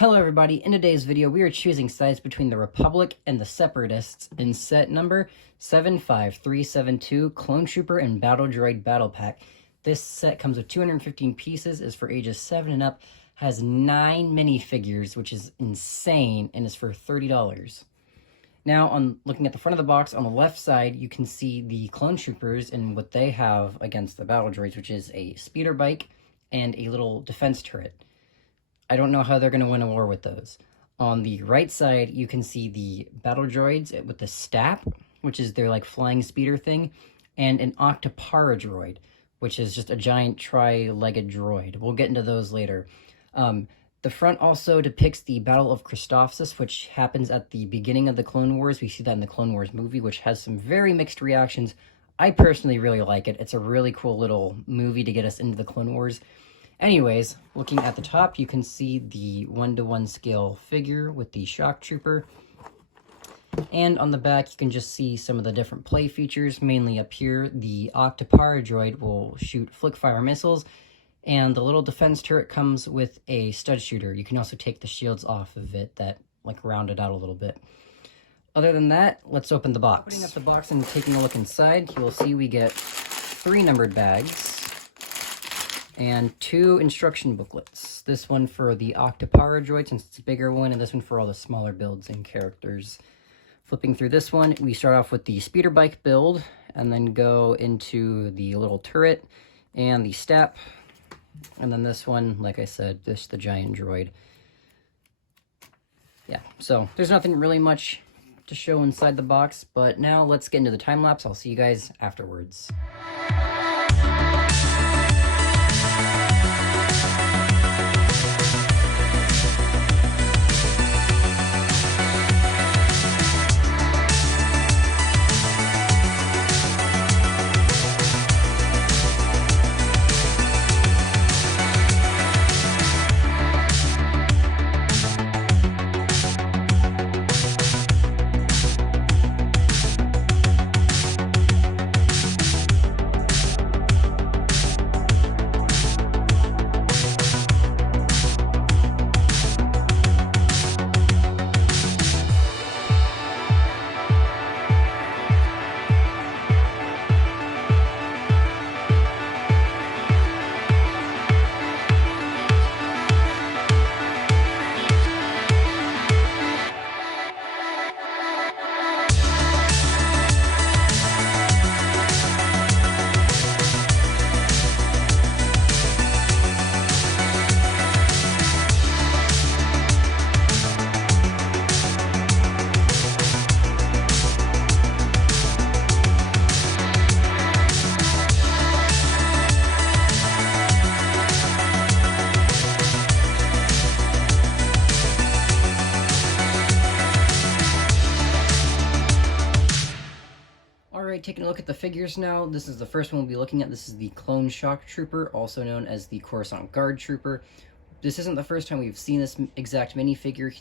Hello everybody, in today's video we are choosing sides between the Republic and the Separatists in set number 75372 Clone Trooper and Battle Droid Battle Pack. This set comes with 215 pieces, is for ages 7 and up, has 9 minifigures, which is insane, and is for $30. Now, on looking at the front of the box, on the left side, you can see the Clone Troopers and what they have against the Battle Droids, which is a speeder bike and a little defense turret. I don't know how they're going to win a war with those. On the right side, you can see the battle droids with the STAP, which is their like flying speeder thing, and an Octopara droid, which is just a giant tri-legged droid. We'll get into those later. The front also depicts the Battle of Christophsis, which happens at the beginning of the Clone Wars. We see that in the Clone Wars movie, which has some very mixed reactions. I personally really like it. It's a really cool little movie to get us into the Clone Wars. Anyways, looking at the top, you can see the 1-to-1 scale figure with the shock trooper. And on the back, you can just see some of the different play features. Mainly up here, the Octopara droid will shoot flick fire missiles, and the little defense turret comes with a stud shooter. You can also take the shields off of it that like round it out a little bit. Other than that, let's open the box. Opening up the box and taking a look inside, you will see we get 3 numbered bags and 2 instruction booklets. This one for the Octopara droid, since it's a bigger one, and this one for all the smaller builds and characters. Flipping through this one, we start off with the speeder bike build, and then go into the little turret and the STAP. And then this one, like I said, the giant droid. Yeah, so there's nothing really much to show inside the box, but now let's get into the time lapse. I'll see you guys afterwards. Alright, taking a look at the figures now. This is the first one we'll be looking at. This is the Clone Shock Trooper, also known as the Coruscant Guard Trooper. This isn't the first time we've seen this exact minifigure.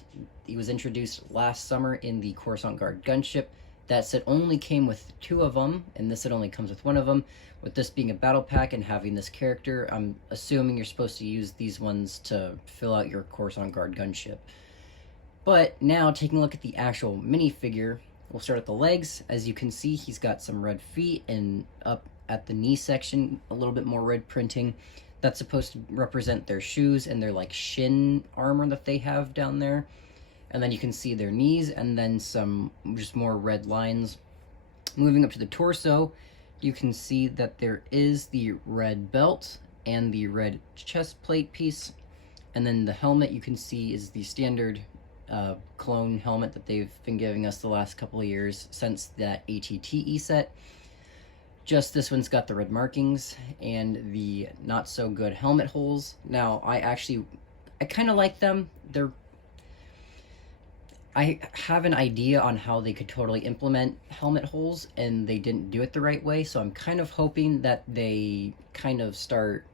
He was introduced last summer in the Coruscant Guard gunship. That set only came with 2 of them, and this set only comes with 1 of them. With this being a battle pack and having this character, I'm assuming you're supposed to use these ones to fill out your Coruscant Guard gunship. But now, taking a look at the actual minifigure, we'll start at the legs. As you can see, he's got some red feet, and up at the knee section, a little bit more red printing. That's supposed to represent their shoes and their like shin armor that they have down there. And then you can see their knees, and then some just more red lines. Moving up to the torso, you can see that there is the red belt and the red chest plate piece. And then the helmet you can see is the standard clone helmet that they've been giving us the last couple of years since that ATTE set. Just this one's got the red markings and the not so good helmet holes. Now I kind of like them. I have an idea on how they could totally implement helmet holes, and they didn't do it the right way, so I'm kind of hoping that they kind of start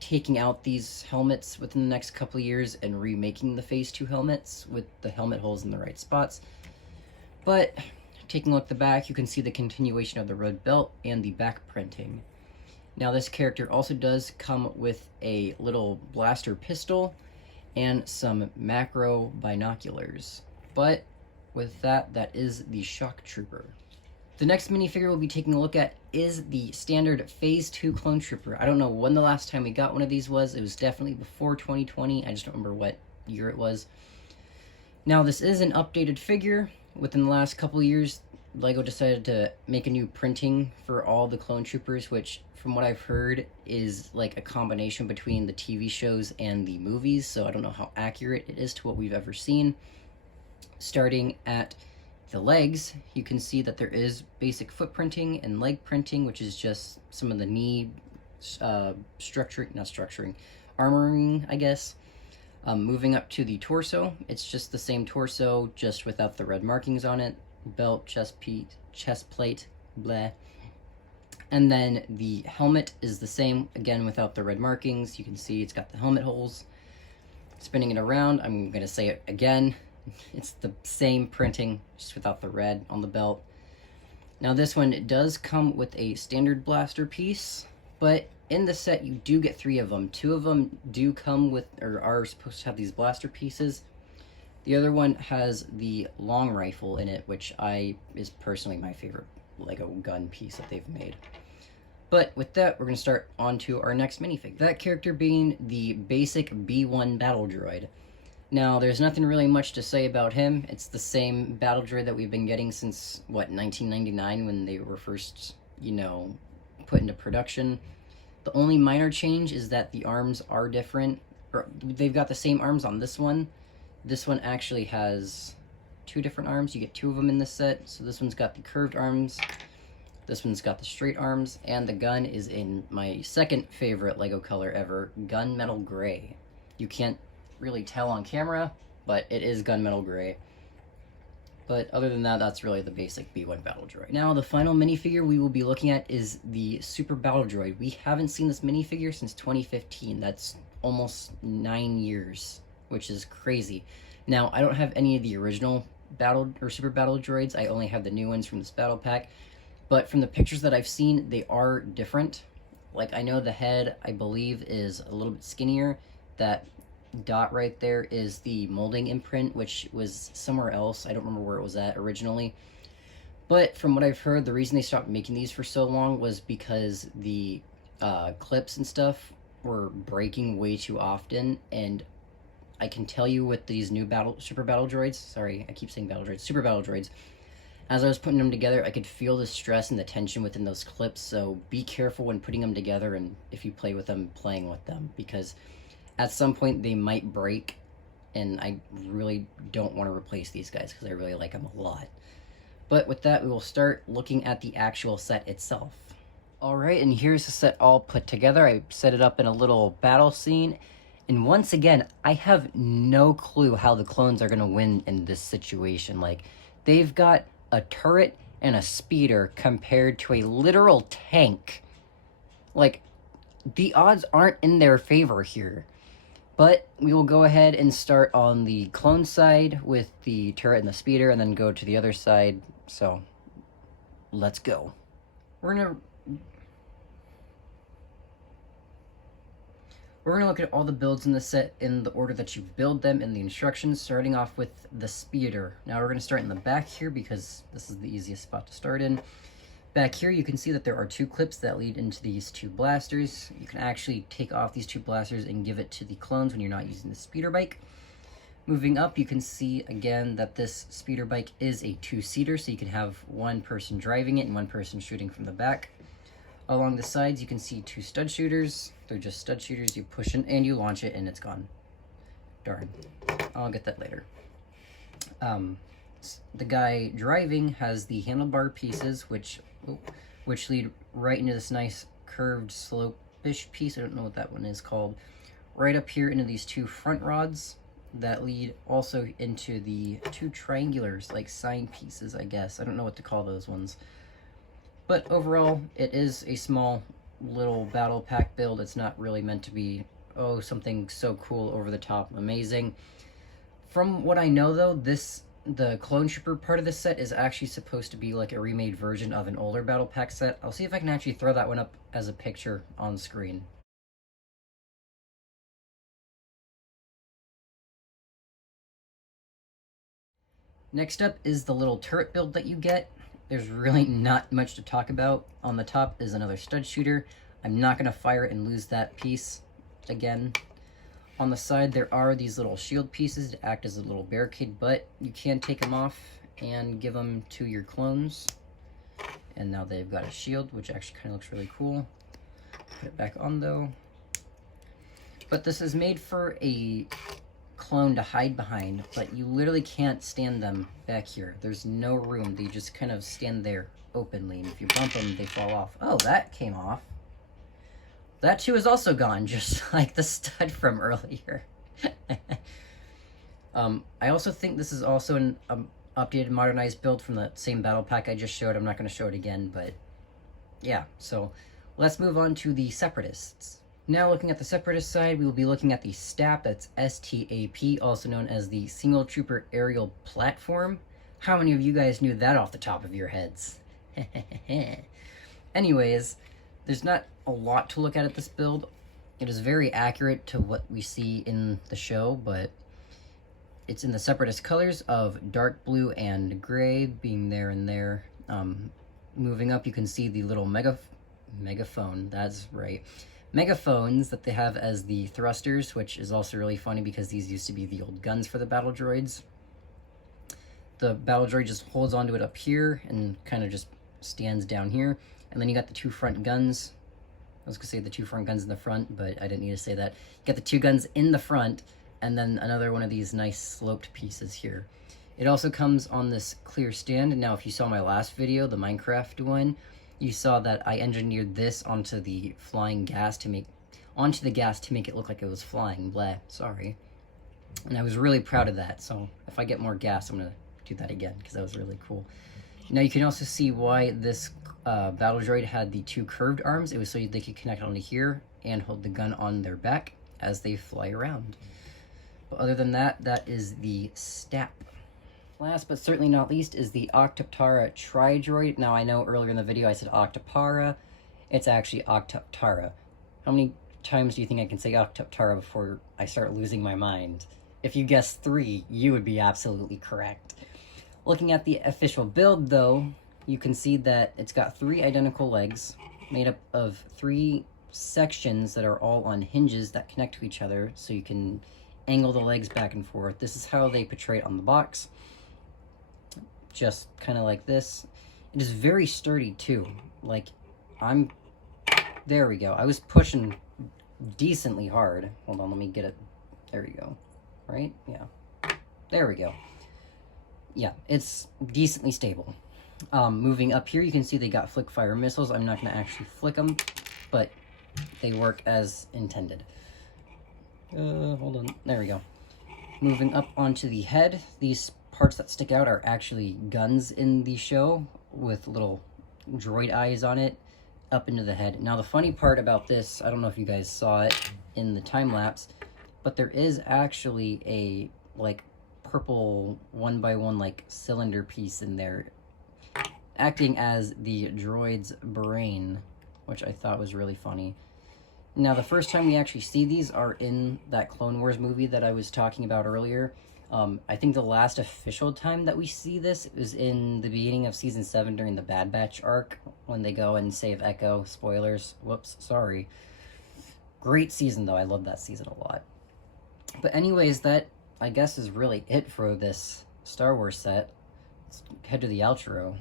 taking out these helmets within the next couple of years and remaking the Phase 2 helmets with the helmet holes in the right spots. But taking a look at the back, you can see the continuation of the red belt and the back printing. Now this character also does come with a little blaster pistol and some macro binoculars. But with that, that is the Shock Trooper. The next minifigure we'll be taking a look at is the standard Phase 2 Clone Trooper. I don't know when the last time we got one of these was. It was definitely before 2020. I just don't remember what year it was. Now, this is an updated figure. Within the last couple of years, LEGO decided to make a new printing for all the Clone Troopers, which, from what I've heard, is like a combination between the TV shows and the movies, so I don't know how accurate it is to what we've ever seen. Starting at the legs, you can see that there is basic foot printing and leg printing, which is just some of the knee armoring, I guess. Moving up to the torso, it's just the same torso, just without the red markings on it. Belt, chest plate, bleh. And then the helmet is the same, again, without the red markings. You can see it's got the helmet holes. Spinning it around, I'm going to say it again. It's the same printing, just without the red on the belt. Now this one does come with a standard blaster piece, but in the set you do get 3 of them. 2 of them do come with, or are supposed to have these blaster pieces. The other one has the long rifle in it, which is personally my favorite LEGO gun piece that they've made. But with that, we're going to start on to our next minifig. That character being the basic B1 battle droid. Now, there's nothing really much to say about him. It's the same battle droid that we've been getting since, 1999 when they were first, put into production. The only minor change is that the arms are different. They've got the same arms on this one. This one actually has 2 different arms. You get 2 of them in this set. So this one's got the curved arms. This one's got the straight arms. And the gun is in my second favorite LEGO color ever, gunmetal gray. You can't really tell on camera, but it is gunmetal gray. But other than that, that's really the basic B1 battle droid. Now, the final minifigure we will be looking at is the Super Battle Droid. We haven't seen this minifigure since 2015. That's almost 9 years, which is crazy. Now, I don't have any of the original Super Battle Droids. I only have the new ones from this battle pack. But from the pictures that I've seen, they are different. Like, I know the head, I believe, is a little bit skinnier. That dot right there is the molding imprint, which was somewhere else. I don't remember where it was at originally. But from what I've heard, the reason they stopped making these for so long was because the clips and stuff were breaking way too often. And I can tell you with these new Super Battle Droids, sorry, I keep saying Battle Droids, Super Battle Droids, as I was putting them together, I could feel the stress and the tension within those clips, so be careful when putting them together and if you play with them, playing with them, because at some point they might break, and I really don't want to replace these guys because I really like them a lot. But with that, we will start looking at the actual set itself. Alright, and here's the set all put together. I set it up in a little battle scene, and once again, I have no clue how the clones are going to win in this situation. Like, they've got a turret and a speeder compared to a literal tank. Like, the odds aren't in their favor here. But we will go ahead and start on the clone side with the turret and the speeder, and then go to the other side. So, let's go. We're gonna look at all the builds in the set in the order that you build them in the instructions, starting off with the speeder. Now we're gonna start in the back here because this is the easiest spot to start in. Back here, you can see that there are 2 clips that lead into these 2 blasters. You can actually take off these 2 blasters and give it to the clones when you're not using the speeder bike. Moving up, you can see again that this speeder bike is a 2-seater, so you can have 1 person driving it and 1 person shooting from the back. Along the sides, you can see 2 stud shooters. They're just stud shooters. You push it and you launch it and it's gone. Darn. I'll get that later. The guy driving has the handlebar pieces, which lead right into this nice curved slope-ish piece. I don't know what that one is called. Right up here into these 2 front rods that lead also into the 2 triangulars, like sign pieces, I guess. I don't know what to call those ones. But overall, it is a small little battle pack build. It's not really meant to be, oh, something so cool, over the top, amazing. From what I know, though, the Clone Trooper part of this set is actually supposed to be like a remade version of an older battle pack set. I'll see if I can actually throw that one up as a picture on screen. Next up is the little turret build that you get. There's really not much to talk about. On the top is another stud shooter. I'm not going to fire it and lose that piece again. On the side there are these little shield pieces to act as a little barricade, but you can take them off and give them to your clones. And now they've got a shield, which actually kind of looks really cool. Put it back on though. But this is made for a clone to hide behind, but you literally can't stand them back here. There's no room. They just kind of stand there openly, and if you bump them, they fall off. Oh, that came off. That too is also gone, just like the stud from earlier. I also think this is also an updated, modernized build from the same battle pack I just showed. I'm not going to show it again, but yeah. So let's move on to the Separatists. Now looking at the Separatist side, we will be looking at the STAP, that's S-T-A-P, also known as the Single Trooper Aerial Platform. How many of you guys knew that off the top of your heads? Anyways, there's not a lot to look at this build. It is very accurate to what we see in the show, but it's in the Separatist colors of dark blue and gray, being there and there. Moving up, you can see the little megaphone, that's right. Megaphones that they have as the thrusters, which is also really funny because these used to be the old guns for the battle droids. The battle droid just holds onto it up here and kind of just stands down here. And then you got the two front guns. I was going to say the two front guns in the front, but I didn't need to say that. You got the two guns in the front, and then another one of these nice sloped pieces here. It also comes on this clear stand. And now if you saw my last video, the Minecraft one, you saw that I engineered this onto the flying gas to make it look like it was flying. Blah, sorry. And I was really proud of that. So if I get more gas, I'm gonna do that again because that was really cool. Now you can also see why this battle droid had the two curved arms. It was so they could connect onto here and hold the gun on their back as they fly around. But other than that, that is the STAP. Last but certainly not least is the Octoptara Tri-Droid. Now I know earlier in the video I said Octopara. It's actually Octoptara. How many times do you think I can say Octoptara before I start losing my mind? If you guess 3, you would be absolutely correct. Looking at the official build though, you can see that it's got 3 identical legs made up of 3 sections that are all on hinges that connect to each other, so you can angle the legs back and forth. This is how they portray it on the box. Just kind of like this. It is very sturdy too. Like, there we go. I was pushing decently hard. Hold on, let me get it. There we go. Right? Yeah. There we go. Yeah, it's decently stable. Moving up here, you can see they got flick fire missiles. I'm not going to actually flick them, but they work as intended. Hold on. There we go. Moving up onto the head, these parts that stick out are actually guns in the show with little droid eyes on it up into the head. Now the funny part about this, I don't know if you guys saw it in the time lapse, but there is actually a like purple 1x1 like cylinder piece in there acting as the droid's brain, which I thought was really funny. Now the first time we actually see these are in that Clone Wars movie that I was talking about earlier. I think the last official time that we see this was in the beginning of Season 7 during the Bad Batch arc, when they go and save Echo. Spoilers. Whoops, sorry. Great season, though. I love that season a lot. But anyways, that, I guess, is really it for this Star Wars set. Let's head to the outro.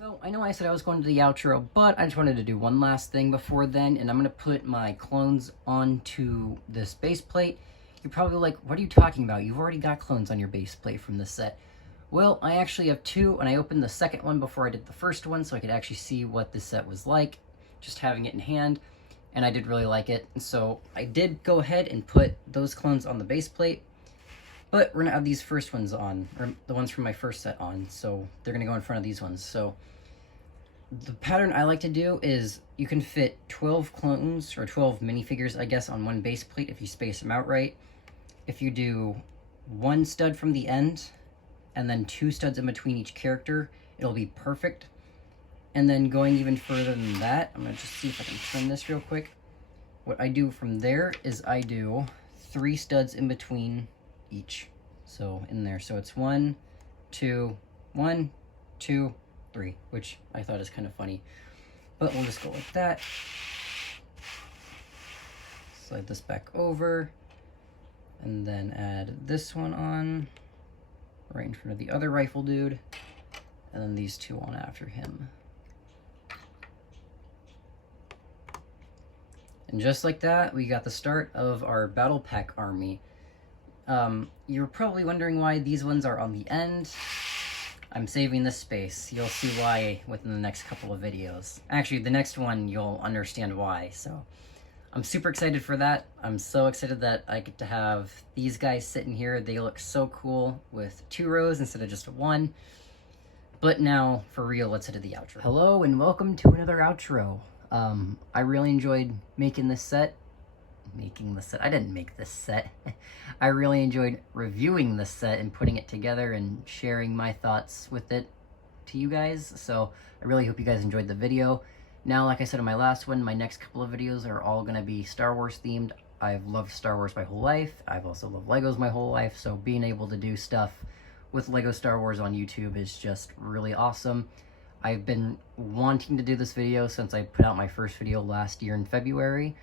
So, I know I said I was going to the outro, but I just wanted to do one last thing before then, and I'm going to put my clones onto this base plate. You're probably like, what are you talking about? You've already got clones on your base plate from this set. Well, I actually have 2, and I opened the second one before I did the first one, so I could actually see what this set was like, just having it in hand, and I did really like it. And so I did go ahead and put those clones on the base plate, but we're going to have these first ones on, or the ones from my first set on, so they're going to go in front of these ones. So the pattern I like to do is you can fit 12 clones, or 12 minifigures, I guess, on one base plate if you space them out right. If you do 1 stud from the end, and then 2 studs in between each character, it'll be perfect. And then going even further than that, I'm going to just see if I can turn this real quick. What I do from there is I do 3 studs in between each. So in there, so it's 1, 2, 1, 2, 3, which I thought is kind of funny. But we'll just go like that. Slide this back over, and then add this one on right in front of the other rifle dude, and then these two on after him. And just like that, we got the start of our battle pack army. You're probably wondering why these ones are on the end. I'm saving this space. You'll see why within the next couple of videos. Actually, the next one you'll understand why, so I'm super excited for that. I'm so excited that I get to have these guys sitting here. They look so cool with 2 rows instead of just 1. But now, for real, let's head to the outro. Hello and welcome to another outro. I really enjoyed making this set. I didn't make this set. I really enjoyed reviewing this set and putting it together and sharing my thoughts with it to you guys. So I really hope you guys enjoyed the video. Now, like I said in my last one, my next couple of videos are all going to be Star Wars themed. I've loved Star Wars my whole life. I've also loved Legos my whole life. So being able to do stuff with Lego Star Wars on YouTube is just really awesome. I've been wanting to do this video since I put out my first video last year in February.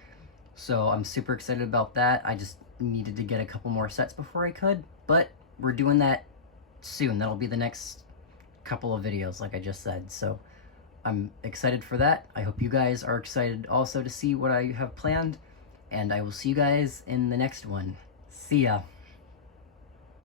So I'm super excited about that. I just needed to get a couple more sets before I could, but we're doing that soon. That'll be the next couple of videos, like I just said. So I'm excited for that. I hope you guys are excited also to see what I have planned, and I will see you guys in the next one. See ya.